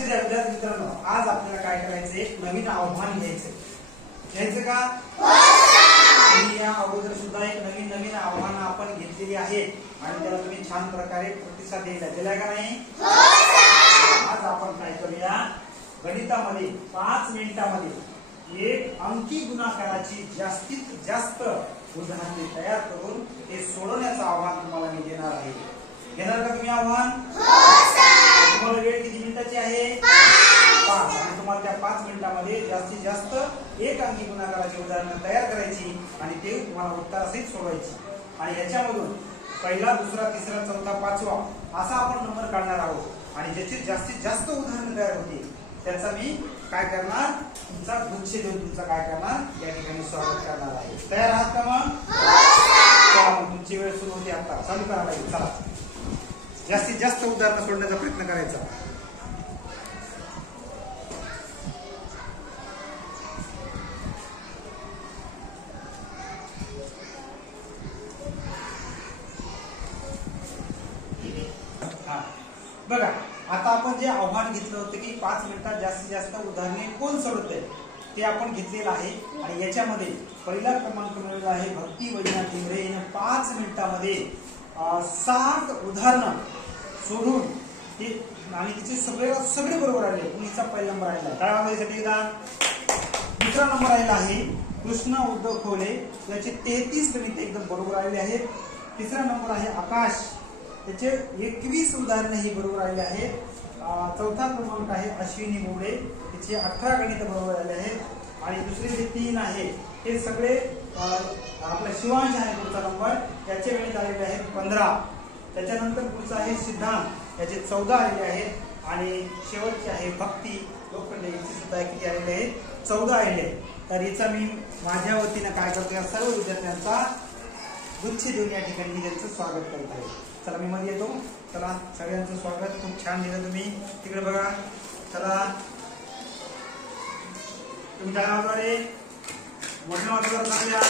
लक्ष द्या विद्यार्थी मित्रांनो, आज आपल्याला काय करायचं, एक नवीन आव्हान घ्यायचं का? या अगोदर सुद्धा एक नवीन आव्हान आपण घेतलेली आहे आणि त्याला तुम्ही छान प्रकारे प्रतिसाद दिलाय का नाही? आज आपण काय करूया, गणितामध्ये 5 मिनिटांमध्ये एक अंकी गुणाकाराची जास्तीत जास्त उदाहरणे तयार करून ते सोडवण्याचं आव्हान तुम्हाला मी देणार आहे. घेणार का तुम्ही आव्हान? तुम्हाला वेळ किती मिनिटाची आहे? 5. आणि तुम्हाला त्या 5 मिनिटांमध्ये जास्तीत जास्त एक अंकी गुणाकाराची उदाहरणे तयार करायची आणि ते तुम्हाला उत्तरासहित सोडवायची. आणि ह्याच्यामधून पहिला, दुसरा, तिसरा, चौथा, पाचवा असा आपण नंबर काढणार आहोत आणि ज्याची जास्तीत जास्त उदाहरणे तयार होतील त्याचा मी काय करणार, तुमचा गुच्छ देऊन तुमचा काय करणार, या ठिकाणी स्वागत करणार आहे. तयार आहात का? मग तुमची वेळ सुरू होती, आता चालू करा पाहिजे. चला, जास्तीत जास्त उदाहरणं सोडण्याचा प्रयत्न करायचा. बघा, आता आपण जे आव्हान घेतलं होतं की 5 मिनिटात जास्तीत जास्त उदाहरणे कोण सोडवतंय ते आपण घेतलेलं आहे. आणि याच्यामध्ये पहिला क्रमांक मिळवला आहे भक्ती वैजनाथ टिंगरे यांनी 5 मिनिटांमध्ये 60 उदाहरणं सोडून ते आणि तिचे सगळे बरोबर आले. कुणीचा पहिला नंबर आलेला आहे, काय वाजवायसाठी एकदा. दुसरा नंबर आलेला आहे कृष्ण उद्धव खोले, याचे 33 गणित एकदम बरोबर आलेले आहेत. तिसरा नंबर आहे आकाश, त्याचे 21 उदाहरणे ही बरोबर आलेली आहेत. चौथा क्रमांक आहे अश्विनी मोडे, त्याचे 18 गणित बरोबर आले आहेत. आणि दुसरे जे 3 आहे हे सगळे आपला शिवांश आहे पुढचा नंबर, त्याचे गणित आलेले आहेत 15. त्याच्यानंतर पुढचा आहे सिद्धांत, त्याचे 14 आलेले आहेत. आणि शेवटचे आहे भक्ती लोखंडे, याचे सुद्धा किती आलेले आहेत, 14 आलेले आहेत. तर याचा मी माझ्या वतीनं काय करतो, या सर्व विद्यार्थ्यांचा गुच्छ देऊन या ठिकाणी मी त्यांचं स्वागत करत आहे. चला, मी मध्ये येतो. चला, सगळ्यांचं स्वागत, खूप छान दिलं तुम्ही. तिकडे बघा, चला तुम्ही टाळ्या वाजवा, मोठ्या वाजवत लागल्या.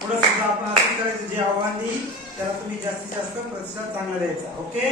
पुढे सुद्धा आपण असं करायचं, जे आव्हान देईल त्याला तुम्ही जास्तीत जास्त प्रतिसाद चांगला द्यायचा. ओके.